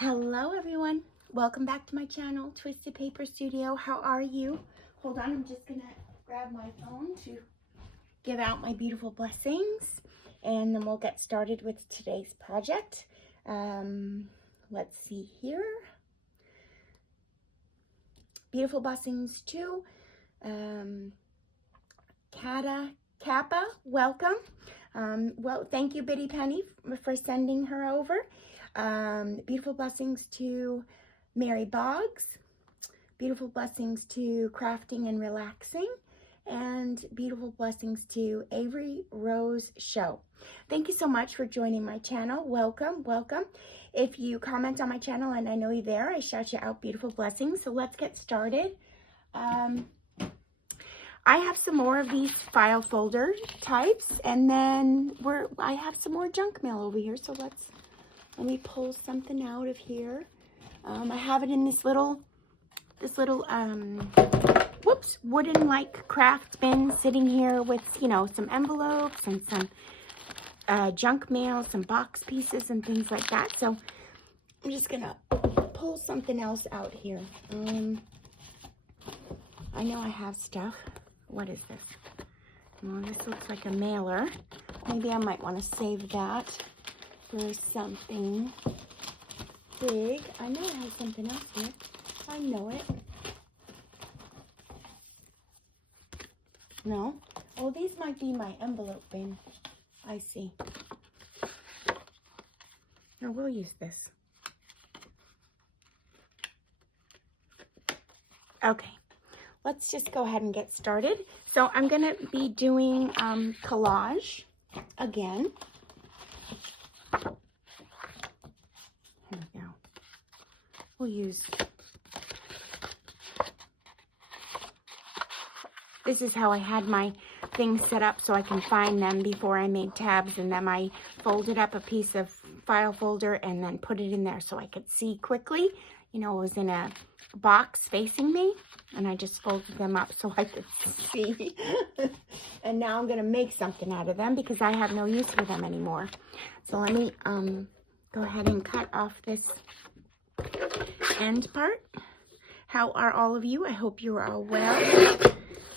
Hello everyone, welcome back to my channel, Twisted Paper Studio. How are you? Hold on, I'm just gonna grab my phone to give out my beautiful blessings, and then we'll get started with today's project. Let's see here. Beautiful blessings to Kappa, welcome. Well, thank you, Bitty Penny, for sending her over. Beautiful blessings to Mary Boggs. Beautiful blessings to Crafting and Relaxing. And beautiful blessings to Avery Rose Show. Thank you so much for joining my channel. Welcome, welcome. If you comment on my channel and I know you're there, I shout you out beautiful blessings. So let's get started. I have some more of these file folder types, and then I have some more junk mail over here. So let me pull something out of here. I have it in this little wooden like craft bin sitting here with, you know, some envelopes and some junk mail, some box pieces and things like that. So I'm just gonna pull something else out here. I know I have stuff. What is this? Well, this looks like a mailer. Maybe I might want to save that for something big. I know I have something else here. I know it. No? Oh, these might be my envelope bin. I see. No, we'll use this. Okay. Let's just go ahead and get started. So I'm going to be doing collage again. Here we go. We'll use, this is how I had my things set up so I can find them before I made tabs, and then I folded up a piece of file folder and then put it in there so I could see quickly. You know, it was in a box facing me, and I just folded them up so I could see. And now I'm going to make something out of them because I have no use for them anymore. So let me go ahead and cut off this end part. How are all of you? I hope you are all well.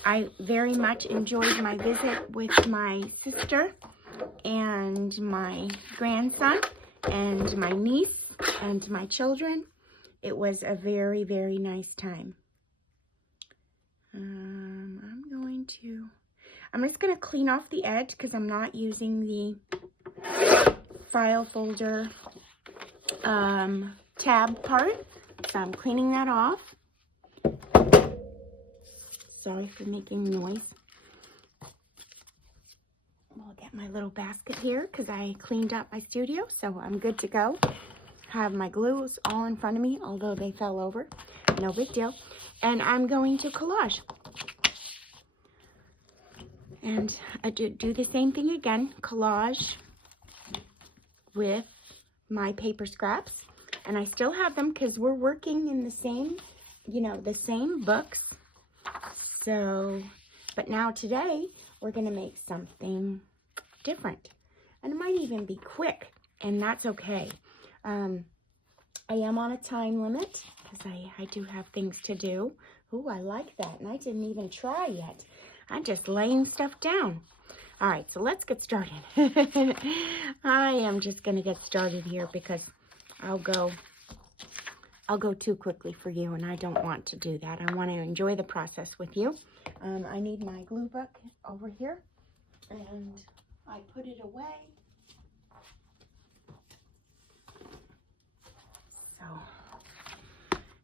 I very much enjoyed my visit with my sister and my grandson and my niece and my children. It was a very, very nice time. I'm just going to clean off the edge because I'm not using the file folder tab part. So I'm cleaning that off. Sorry for making noise. I'll get my little basket here because I cleaned up my studio, so I'm good to go. Have my glues all in front of me, although they fell over. No big deal. And I'm going to collage. And I do the same thing again. Collage with my paper scraps. And I still have them because we're working in the same, you know, the same books. So, but now today, we're going to make something different. And it might even be quick, and that's okay. I am on a time limit because I do have things to do. Ooh, I like that. And I didn't even try yet. I'm just laying stuff down. All right, so let's get started. I am just going to get started here because I'll go too quickly for you, and I don't want to do that. I want to enjoy the process with you. I need my glue book over here, and I put it away. So,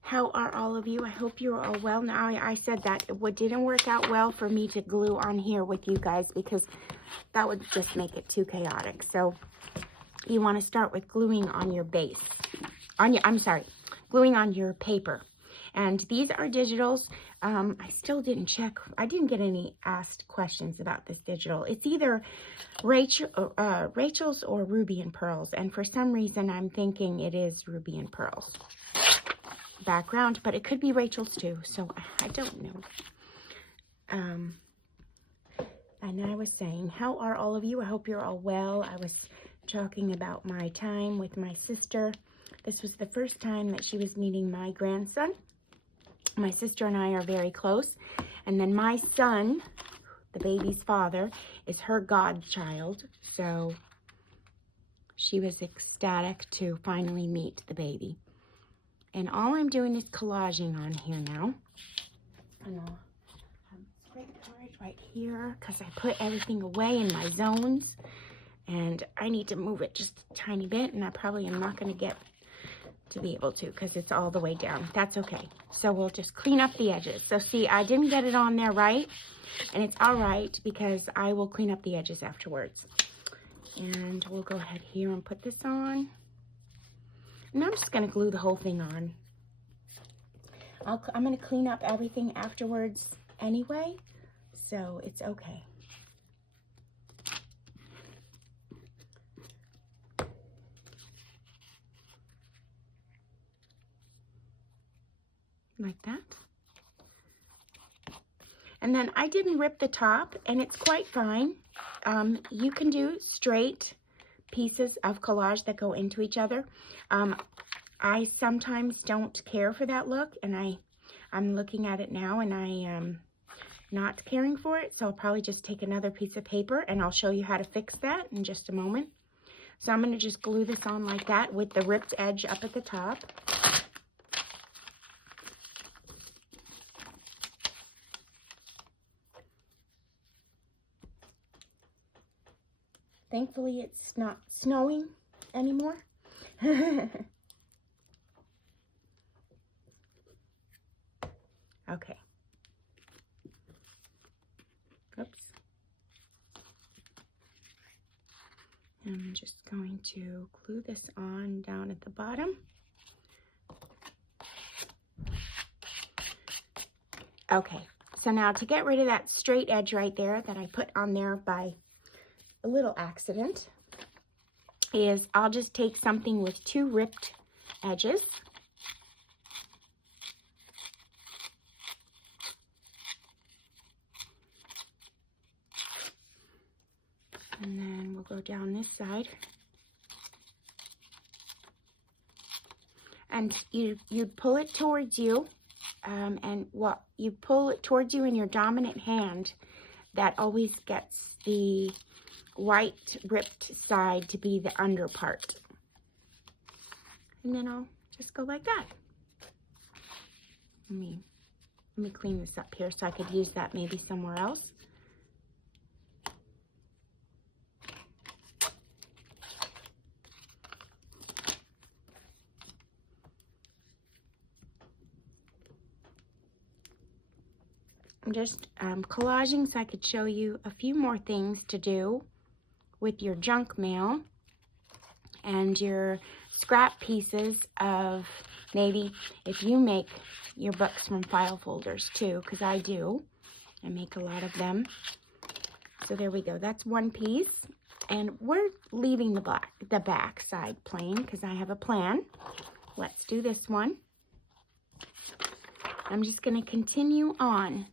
how are all of you? I hope you're all well. Now, I said that it didn't work out well for me to glue on here with you guys because that would just make it too chaotic. So, you want to start with gluing on your base. Gluing on your paper. And these are digitals. I still didn't check. I didn't get any asked questions about this digital. It's either Rachel's or Ruby and Pearls. And for some reason, I'm thinking it is Ruby and Pearls background, but it could be Rachel's too. So I don't know. And I was saying, how are all of you? I hope you're all well. I was talking about my time with my sister This was the first time that she was meeting my grandson. My sister and I are very close. And then my son, the baby's father, is her godchild. So she was ecstatic to finally meet the baby. And all I'm doing is collaging on here now. And I'll scrape right here because I put everything away in my zones. And I need to move it just a tiny bit, and I probably am not going to get to be able to because it's all the way down. That's okay. So we'll just clean up the edges. So see, I didn't get it on there right, and it's all right because I will clean up the edges afterwards. And we'll go ahead here and put this on. And I'm just going to glue the whole thing on. I'm going to clean up everything afterwards anyway, so it's okay. Like that. And then I didn't rip the top, and it's quite fine. You can do straight pieces of collage that go into each other. I sometimes don't care for that look, and I'm looking at it now, and I am not caring for it, so I'll probably just take another piece of paper, and I'll show you how to fix that in just a moment. So I'm going to just glue this on like that with the ripped edge up at the top. Thankfully, it's not snowing anymore. Okay. Oops. I'm just going to glue this on down at the bottom. Okay, so now to get rid of that straight edge right there that I put on there by a little accident is I'll just take something with two ripped edges. And then we'll go down this side. And you'd pull it towards you. And what you pull it towards you in your dominant hand, that always gets the white ripped side to be the under part. And then I'll just go like that. Let me clean this up here so I could use that maybe somewhere else. I'm just collaging so I could show you a few more things to do with your junk mail and your scrap pieces of maybe if you make your books from file folders too, because I do. I make a lot of them. So there we go. That's one piece. And we're leaving the back side plain because I have a plan. Let's do this one. I'm just going to continue on.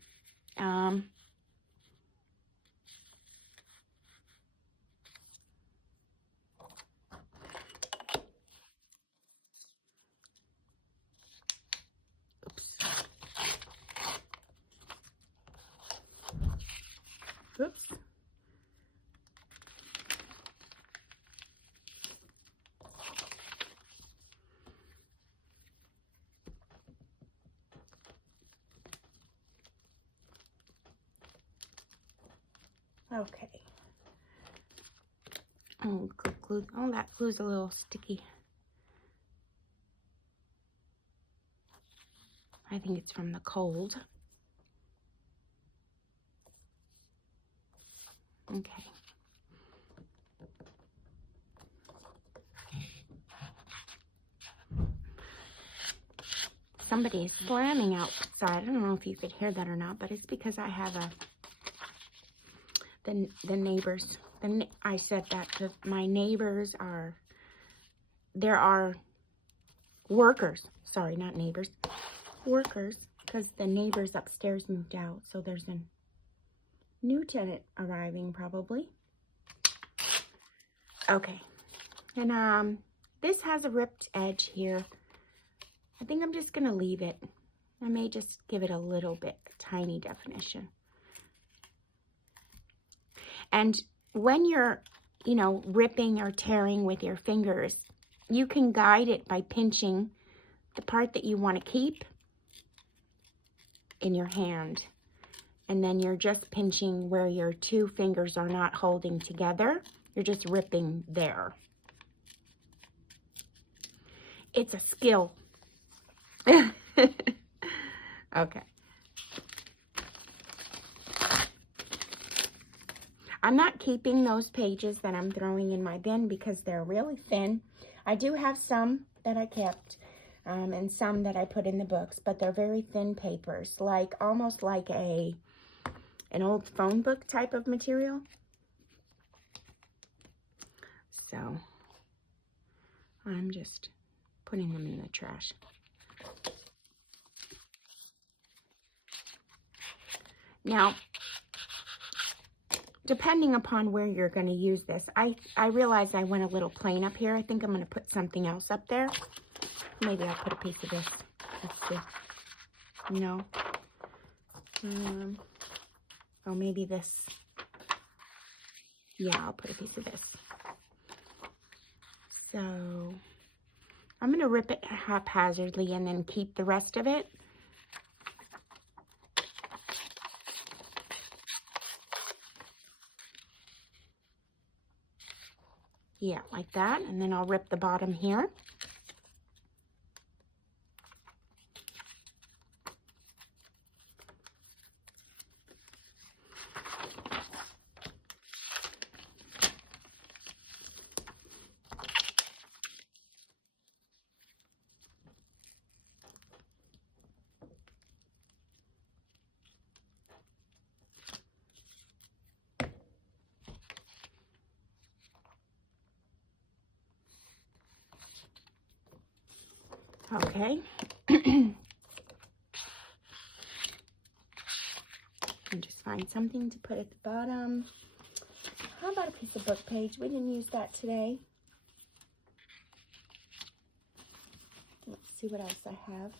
Oops. Okay. Oh, glue. Oh, that glue's a little sticky. I think it's from the cold. Okay. Somebody's slamming outside. I don't know if you could hear that or not, but it's because I have the neighbors. I said that my neighbors there are workers. Sorry, not neighbors. Workers, because the neighbors upstairs moved out, so there's a new tenant arriving probably. Okay, and This has a ripped edge here. I think I'm just going to leave it. I may just give it a little bit, tiny definition. And when you're, you know, ripping or tearing with your fingers, you can guide it by pinching the part that you want to keep in your hand. And then you're just pinching where your two fingers are not holding together. You're just ripping there. It's a skill. Okay. I'm not keeping those pages that I'm throwing in my bin because they're really thin. I do have some that I kept and some that I put in the books, but they're very thin papers, like almost like an old phone book type of material. So I'm just putting them in the trash. Now, depending upon where you're going to use this, I realized I went a little plain up here. I think I'm going to put something else up there. Maybe I'll put a piece of this. Let's see. No. Oh, maybe this. Yeah, I'll put a piece of this. So I'm going to rip it haphazardly and then keep the rest of it. Yeah, like that. And then I'll rip the bottom here. Okay. And just find something to put at the bottom. How about a piece of book page? We didn't use that today. Let's see what else I have.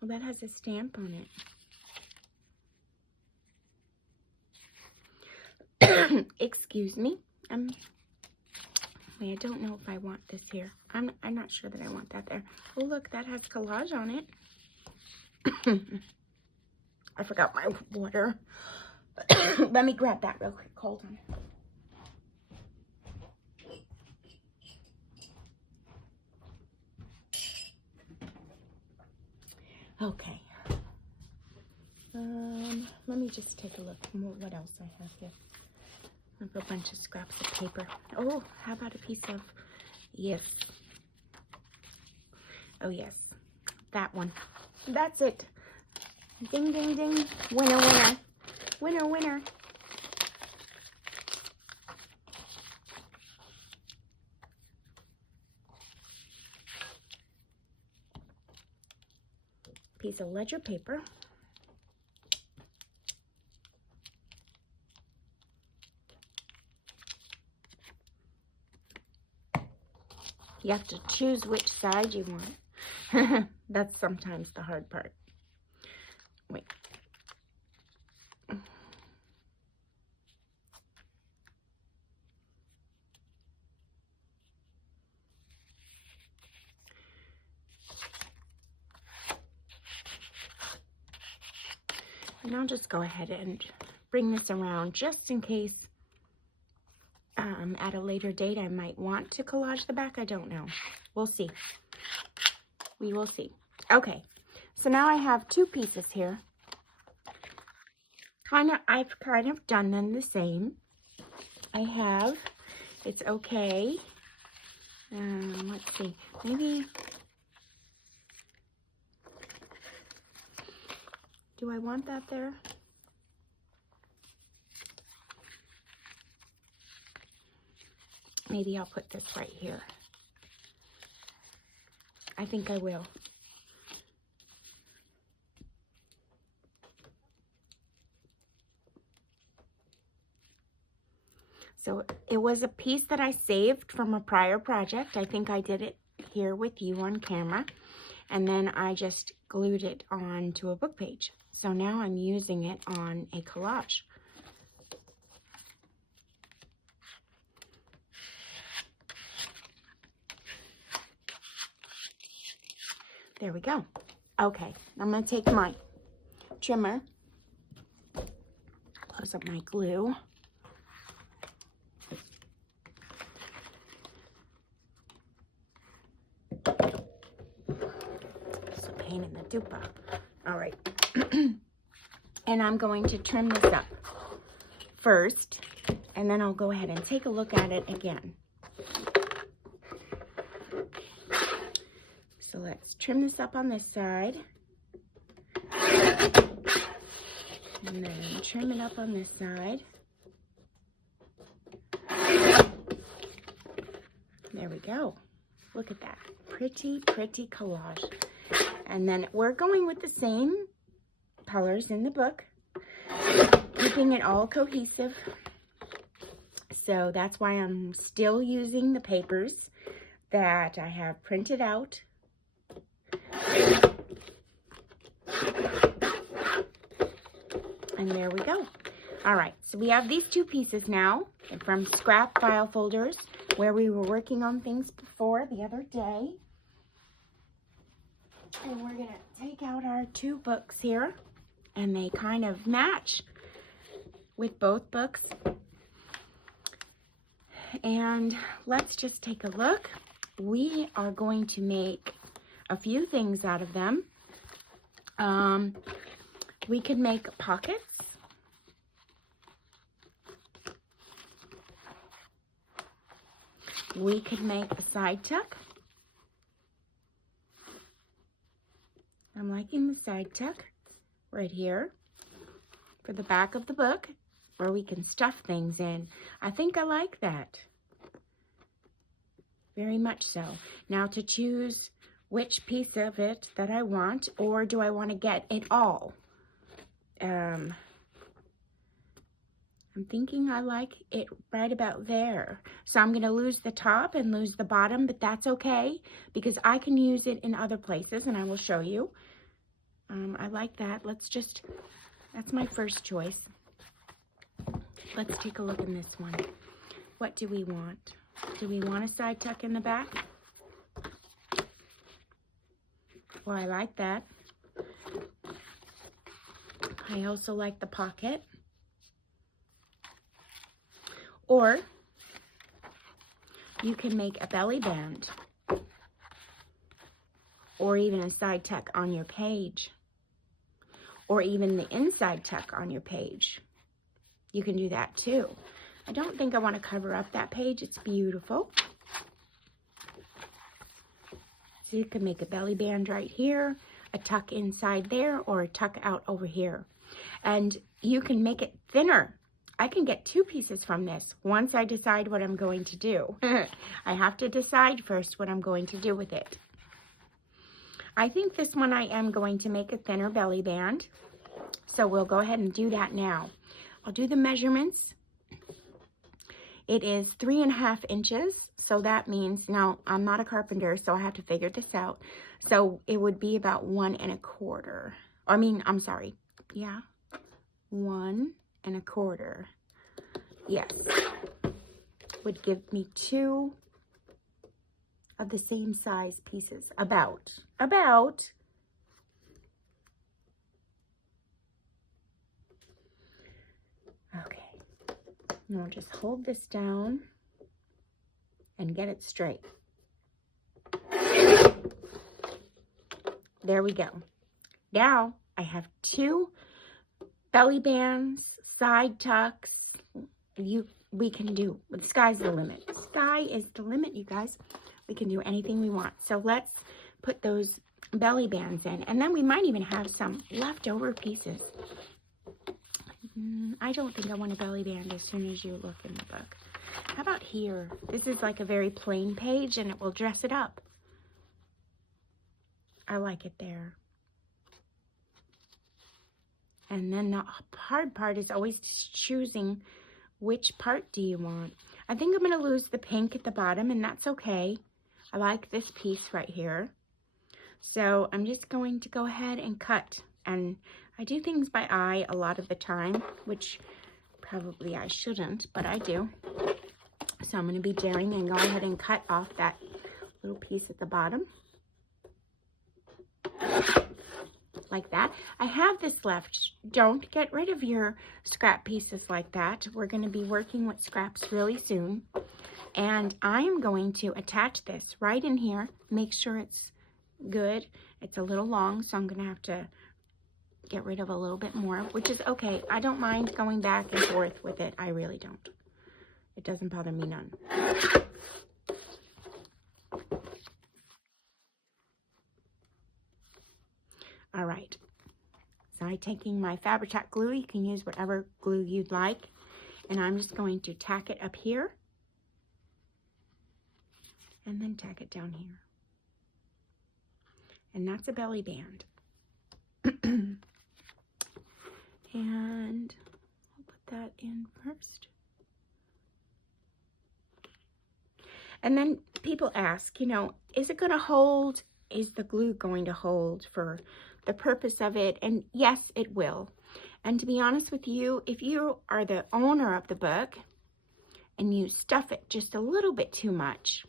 Well, that has a stamp on it. Excuse me. I don't know if I want this here. I'm not sure that I want that there. Oh, look, that has collage on it. I forgot my water. Let me grab that real quick. Hold on. Okay. Let me just take a look. What else I have here? I have a bunch of scraps of paper. Oh, how about a piece of, yes. Oh, yes. That one. That's it. Ding, ding, ding. Winner, winner. Winner, winner. Piece of ledger paper. You have to choose which side you want. That's sometimes the hard part. Wait. And I'll just go ahead and bring this around just in case at a later date I might want to collage the back. I don't know. We'll see. We will see. Okay, so now I have two pieces here. I've kind of done them the same. I have, it's okay. Let's see, maybe, do I want that there? Maybe I'll put this right here. I think I will. So it was a piece that I saved from a prior project. I think I did it here with you on camera. And then I just glued it onto a book page. So now I'm using it on a collage. There we go. Okay, I'm going to take my trimmer, close up my glue. It's a pain in the dupa. All right. And I'm going to trim this up first, and then I'll go ahead and take a look at it again. So let's trim this up on this side. And then trim it up on this side. There we go. Look at that. Pretty, pretty collage. And then we're going with the same colors in the book, keeping it all cohesive. So that's why I'm still using the papers that I have printed out. And there we go. All right, so we have these two pieces now from scrap file folders where we were working on things before the other day. And we're gonna take out our two books here, and they kind of match with both books. And let's just take a look. We are going to make a few things out of them. We could make pockets. We could make a side tuck. I'm liking the side tuck right here for the back of the book where we can stuff things in. I think I like that. Very much so. Now to choose which piece of it that I want, or do I want to get it all? I'm thinking I like it right about there. So I'm going to lose the top and lose the bottom, but that's okay because I can use it in other places and I will show you. I like that. That's my first choice. Let's take a look in this one. What do we want? Do we want a side tuck in the back? Well, I like that. I also like the pocket. Or you can make a belly band or even a side tuck on your page or even the inside tuck on your page. You can do that too. I don't think I want to cover up that page. It's beautiful. So you can make a belly band right here, a tuck inside there, or a tuck out over here. And you can make it thinner. I can get two pieces from this once I decide what I'm going to do. I have to decide first what I'm going to do with it. I think this one I am going to make a thinner belly band. So we'll go ahead and do that now. I'll do the measurements. It is 3.5 inches. So that means, now I'm not a carpenter, so I have to figure this out. So it would be about 1 1/4. I'm sorry. Yeah. 1 1/4. Yes. Would give me 2 of the same size pieces. About. Okay. And we'll just hold this down and get it straight. There we go. Now I have 2 belly bands, side tucks. We can do, the sky's the limit. Sky is the limit, you guys. We can do anything we want. So let's put those belly bands in. And then we might even have some leftover pieces. I don't think I want a belly band as soon as you look in the book. How about here? This is like a very plain page and it will dress it up. I like it there. And then the hard part is always choosing which part do you want? I think I'm going to lose the pink at the bottom, and that's okay. I like this piece right here. So I'm just going to go ahead and cut. And I do things by eye a lot of the time, which probably I shouldn't, but I do. So I'm going to be daring and go ahead and cut off that little piece at the bottom. Like that. I have this left. Don't get rid of your scrap pieces like that. We're going to be working with scraps really soon. And I am going to attach this right in here. Make sure it's good. It's a little long, so I'm going to have to get rid of a little bit more, which is okay. I don't mind going back and forth with it. I really don't. It doesn't bother me none. All right. So I'm taking my Fabri-Tac glue. You can use whatever glue you'd like. And I'm just going to tack it up here. And then tack it down here. And that's a belly band. And I'll put that in first. And then people ask, you know, is it going to hold? Is the glue going to hold for the purpose of it? And yes, it will. And to be honest with you, if you are the owner of the book and you stuff it just a little bit too much,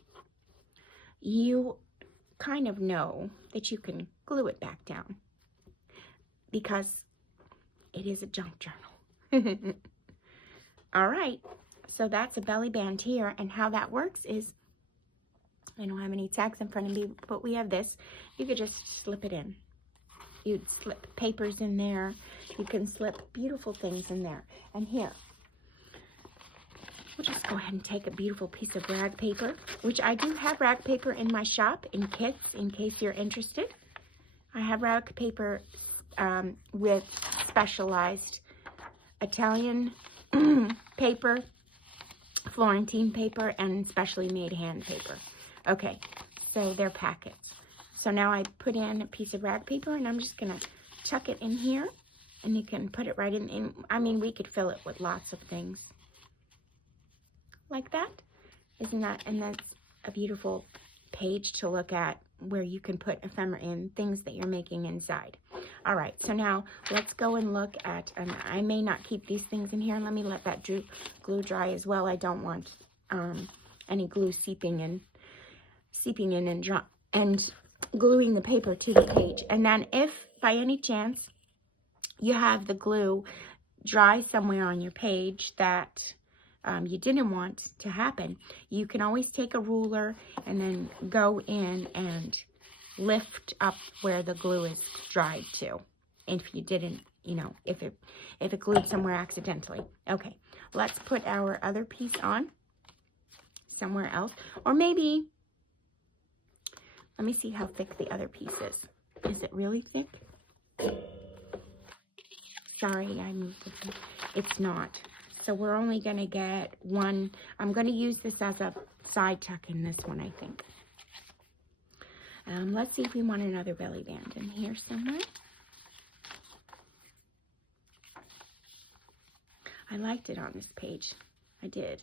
you kind of know that you can glue it back down because it is a junk journal. All right, so that's a belly band here, and how that works is, I don't have any tags in front of me, but we have this. You could just slip it in. You'd slip papers in there. You can slip beautiful things in there. And here, we'll just go ahead and take a beautiful piece of rag paper, which I do have rag paper in my shop in kits in case you're interested. I have rag paper with specialized Italian paper, Florentine paper, and specially made hand paper. Okay, so they're packets. So now I put in a piece of rag paper, and I'm just going to tuck it in here, and you can put it right in. I mean, we could fill it with lots of things. Like that. Isn't that? And that's a beautiful page to look at where you can put ephemera in, things that you're making inside. All right, so now let's go and look at, and I may not keep these things in here. Let me let that glue dry as well. I don't want any glue seeping in and gluing the paper to the page. And then if by any chance you have the glue dry somewhere on your page that you didn't want to happen, you can always take a ruler and then go in and lift up where the glue is dried to. If you didn't, you know, if it glued somewhere accidentally. Okay, let's put our other piece on somewhere else. Or maybe, let me see how thick the other piece is. Is it really thick? Sorry, I moved it. It's not. So we're only going to get one. I'm going to use this as a side tuck in this one, I think. Let's see if we want another belly band in here somewhere. I liked it on this page. I did.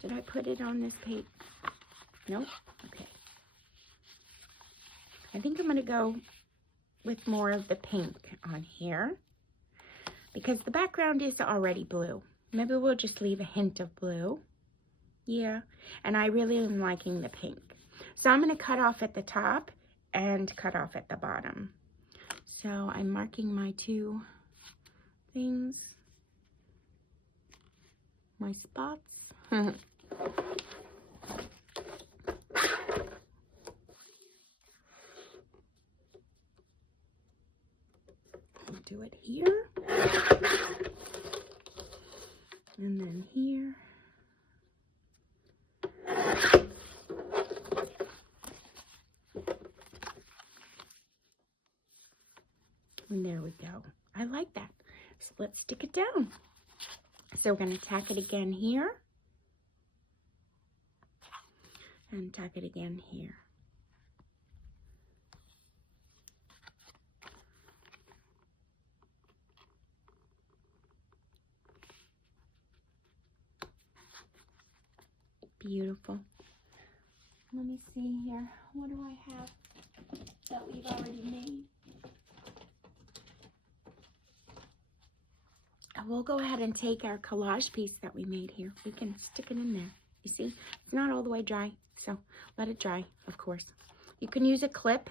Did I put it on this page? Nope. Okay. I think I'm going to go with more of the pink on here because the background is already blue. Maybe we'll just leave a hint of blue. Yeah. And I really am liking the pink. So I'm going to cut off at the top and cut off at the bottom. So I'm marking my two things, my spots. We'll do it here. And then here. And there we go. I like that. So let's stick it down. So we're going to tack it again here. And tack it again here. Beautiful. Let me see here. What do I have that we've already made? We'll go ahead and take our collage piece that we made here. We can stick it in there. You see, it's not all the way dry, so let it dry, of course. You can use a clip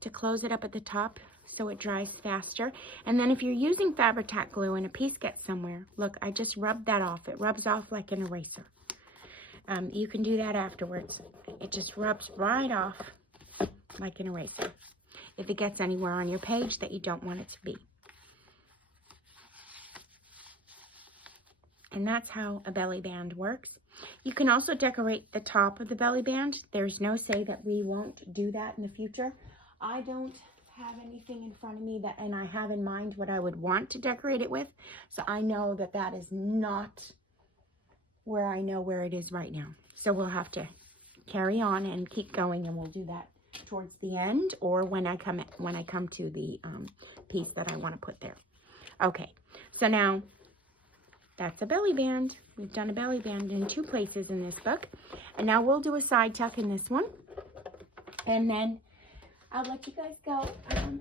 to close it up at the top so it dries faster. And then if you're using Fabri-Tac glue and a piece gets somewhere, look, I just rubbed that off. It rubs off like an eraser. You can do that afterwards. It just rubs right off like an eraser if it gets anywhere on your page that you don't want it to be. And that's how a belly band works. You can also decorate the top of the belly band. There's no say that we won't do that in the future. I don't have anything in front of me that, and I have in mind what I would want to decorate it with. So I know that that is not where I know where it is right now. So we'll have to carry on and keep going, and we'll do that towards the end or when I come to the piece that I want to put there. Okay, so now that's a belly band. We've done a belly band in 2 places in this book. And now we'll do a side tuck in this one. And then I'll let you guys go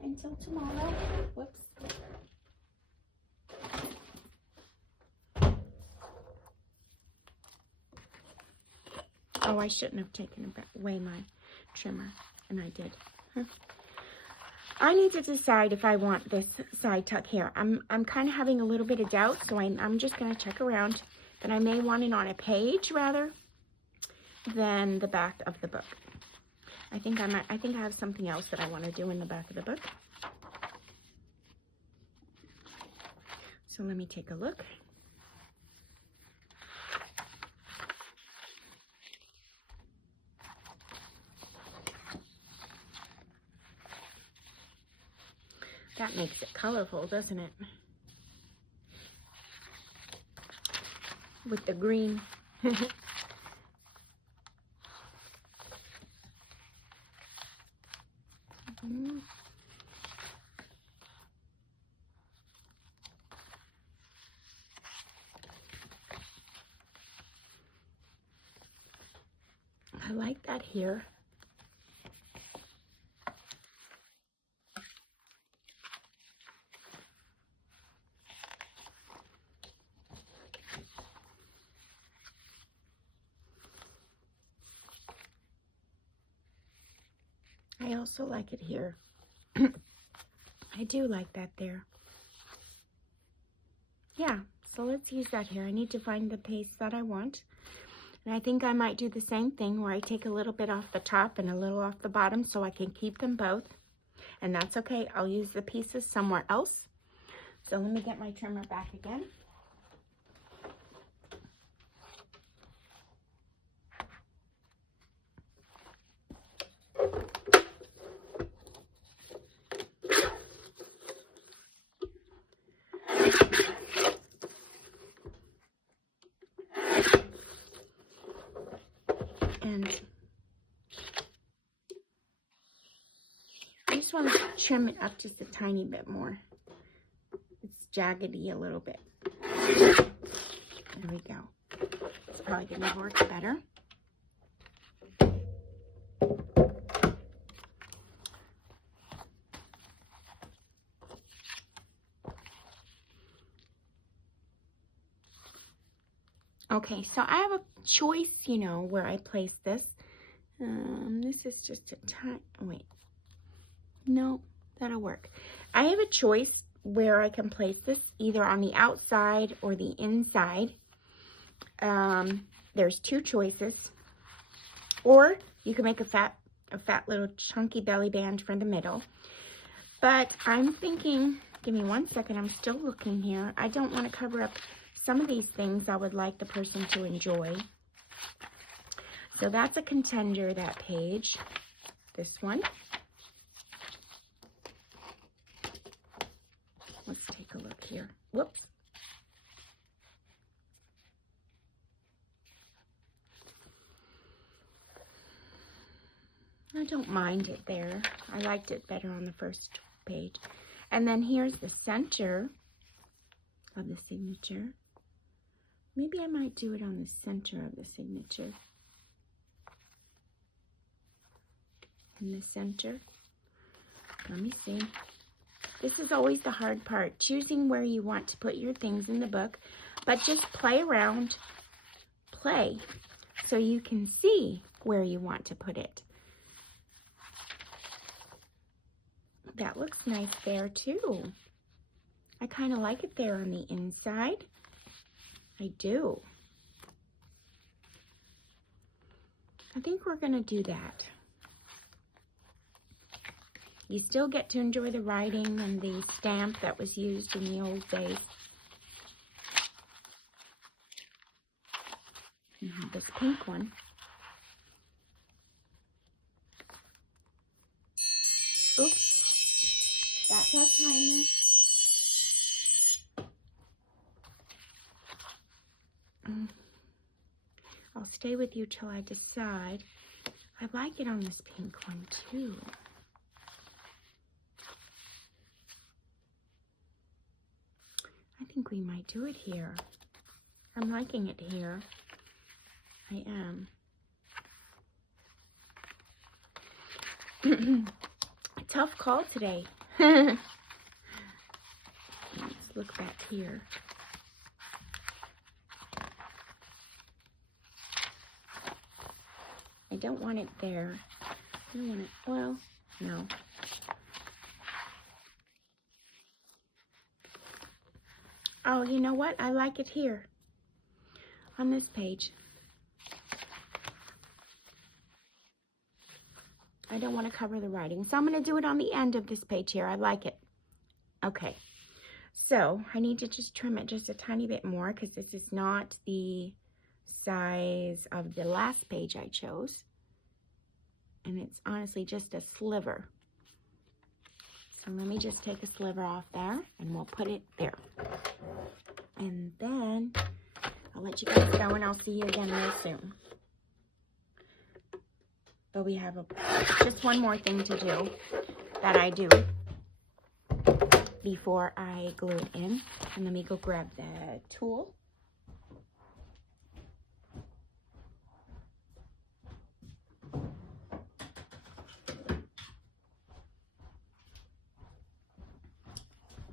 until tomorrow. Whoops. Oh, I shouldn't have taken away my trimmer, and I did. I need to decide if I want this side tuck here. I'm kind of having a little bit of doubt, so I'm just going to check around. But I may want it on a page rather than the back of the book. I think I have something else that I want to do in the back of the book. So let me take a look. That makes it colorful, doesn't it? With the green. I like that here. I also like it here. I do like that there. Yeah, so let's use that here. I need to find the piece that I want. And I think I might do the same thing where I take a little bit off the top and a little off the bottom so I can keep them both. And that's okay. I'll use the pieces somewhere else. So let me get my trimmer back again. And I just want to trim it up just a tiny bit more. It's jaggedy a little bit. There we go. It's probably going to work better. Okay, so I have a choice, you know, where I place this. This is just a tiny, wait. No, that'll work. I have a choice where I can place this, either on the outside or the inside. There's 2 choices. Or you can make a fat little chunky belly band for the middle. But I'm thinking, give me 1 second, I'm still looking here. I don't want to cover up some of these things I would like the person to enjoy. So that's a contender, that page. This one. Let's take a look here. Whoops. I don't mind it there. I liked it better on the first page. And then here's the center of the signature. Maybe I might do it on the center of the signature. In the center. Let me see. This is always the hard part, choosing where you want to put your things in the book, but just play around, play, so you can see where you want to put it. That looks nice there too. I kind of like it there on the inside. I do. I think we're going to do that. You still get to enjoy the writing and the stamp that was used in the old days. And have this pink one. Oops. That's our timer. I'll stay with you till I decide. I like it on this pink one too. I think we might do it here. I'm liking it here. I am. A tough call today. Let's look back here. I don't want it there. I don't want it, well, no. Oh, you know what? I like it here on this page. I don't want to cover the writing, so I'm going to do it on the end of this page here. I like it. Okay, so I need to just trim it just a tiny bit more because this is not the size of the last page I chose. And it's honestly just a sliver. So let me just take a sliver off there and we'll put it there. And then I'll let you guys go and I'll see you again real soon. But we have just one more thing to do that I do before I glue it in. And let me go grab the tool.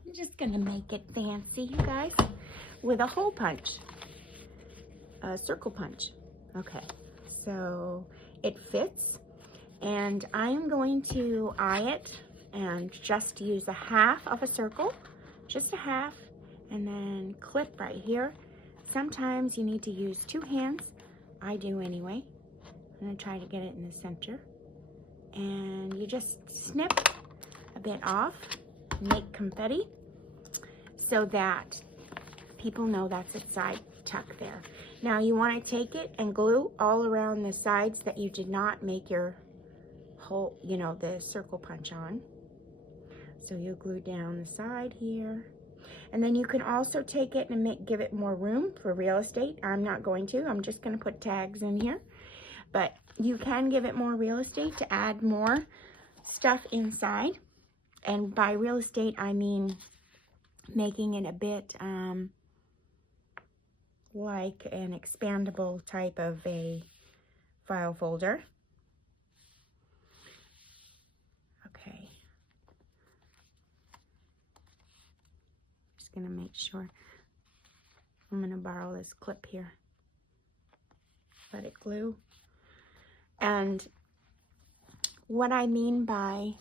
I'm just gonna make it fancy, you guys, with a hole punch, a circle punch. Okay, so it fits, and I'm going to eye it and just use a half of a circle, just a half, and then clip right here. Sometimes you need to use two hands. I do anyway. I'm gonna try to get it in the center, and you just snip a bit off, make confetti, so that people know that's its side tuck there. Now you want to take it and glue all around the sides that you did not make your whole, you know, the circle punch on. So you'll glue down the side here. And then you can also take it and give it more room for real estate. I'm not going to, I'm just going to put tags in here. But you can give it more real estate to add more stuff inside. And by real estate, I mean making it a bit like an expandable type of a file folder. Okay. Just gonna make sure. I'm gonna borrow this clip here. Let it glue. And what I mean by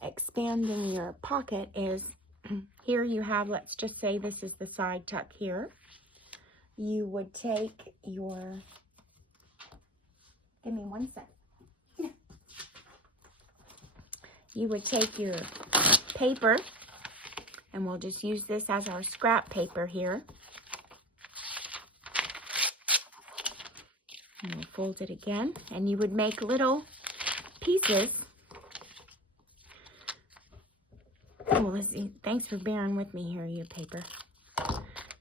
expanding your pocket is here you have, let's just say this is the side tuck here. You would take your, give me one sec. You would take your paper, and we'll just use this as our scrap paper here. And we'll fold it again, and you would make little pieces. Well, let's see. Thanks for bearing with me here, you paper.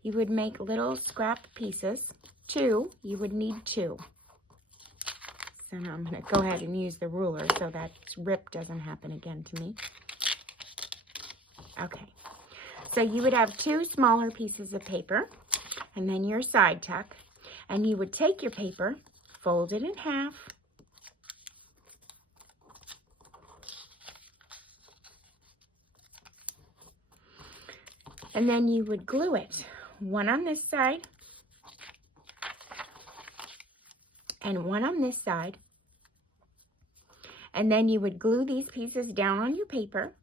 You would make little scrap pieces. Two, you would need two. So now I'm going to go ahead and use the ruler so that rip doesn't happen again to me. Okay. So you would have two smaller pieces of paper, and then your side tuck. And you would take your paper, fold it in half, and then you would glue it, one on this side and one on this side. And then you would glue these pieces down on your paper,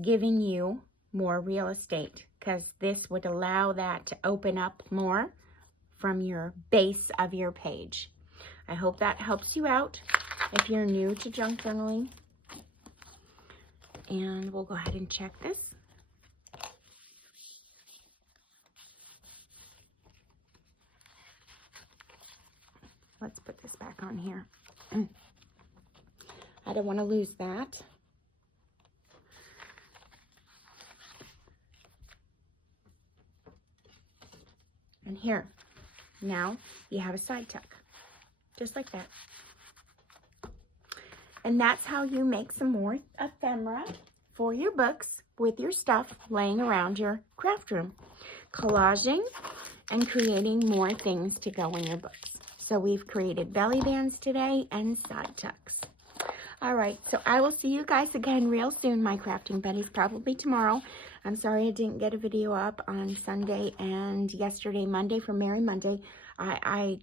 giving you more real estate, because this would allow that to open up more from your base of your page. I hope that helps you out if you're new to junk journaling. And we'll go ahead and check this. Let's put this back on here. I don't want to lose that. And here, now you have a side tuck, just like that. And that's how you make some more ephemera for your books with your stuff laying around your craft room. Collaging and creating more things to go in your books. So we've created belly bands today and side tucks. All right, so I will see you guys again real soon, my crafting buddies, probably tomorrow. I'm sorry I didn't get a video up on Sunday and yesterday, Monday, for Merry Monday. I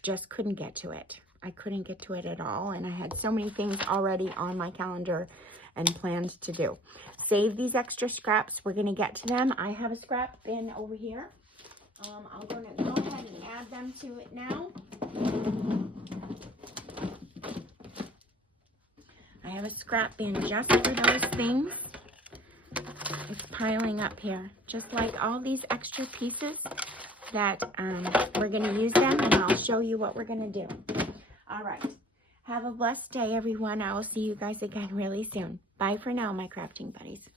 just couldn't get to it. I couldn't get to it at all, and I had so many things already on my calendar and planned to do. Save these extra scraps. We're going to get to them. I have a scrap bin over here. I'm going to go ahead and add them to it now. I have a scrap bin just for those things. It's piling up here, just like all these extra pieces that we're going to use them, and I'll show you what we're going to do. All right. Have a blessed day, everyone. I will see you guys again really soon. Bye for now, my crafting buddies.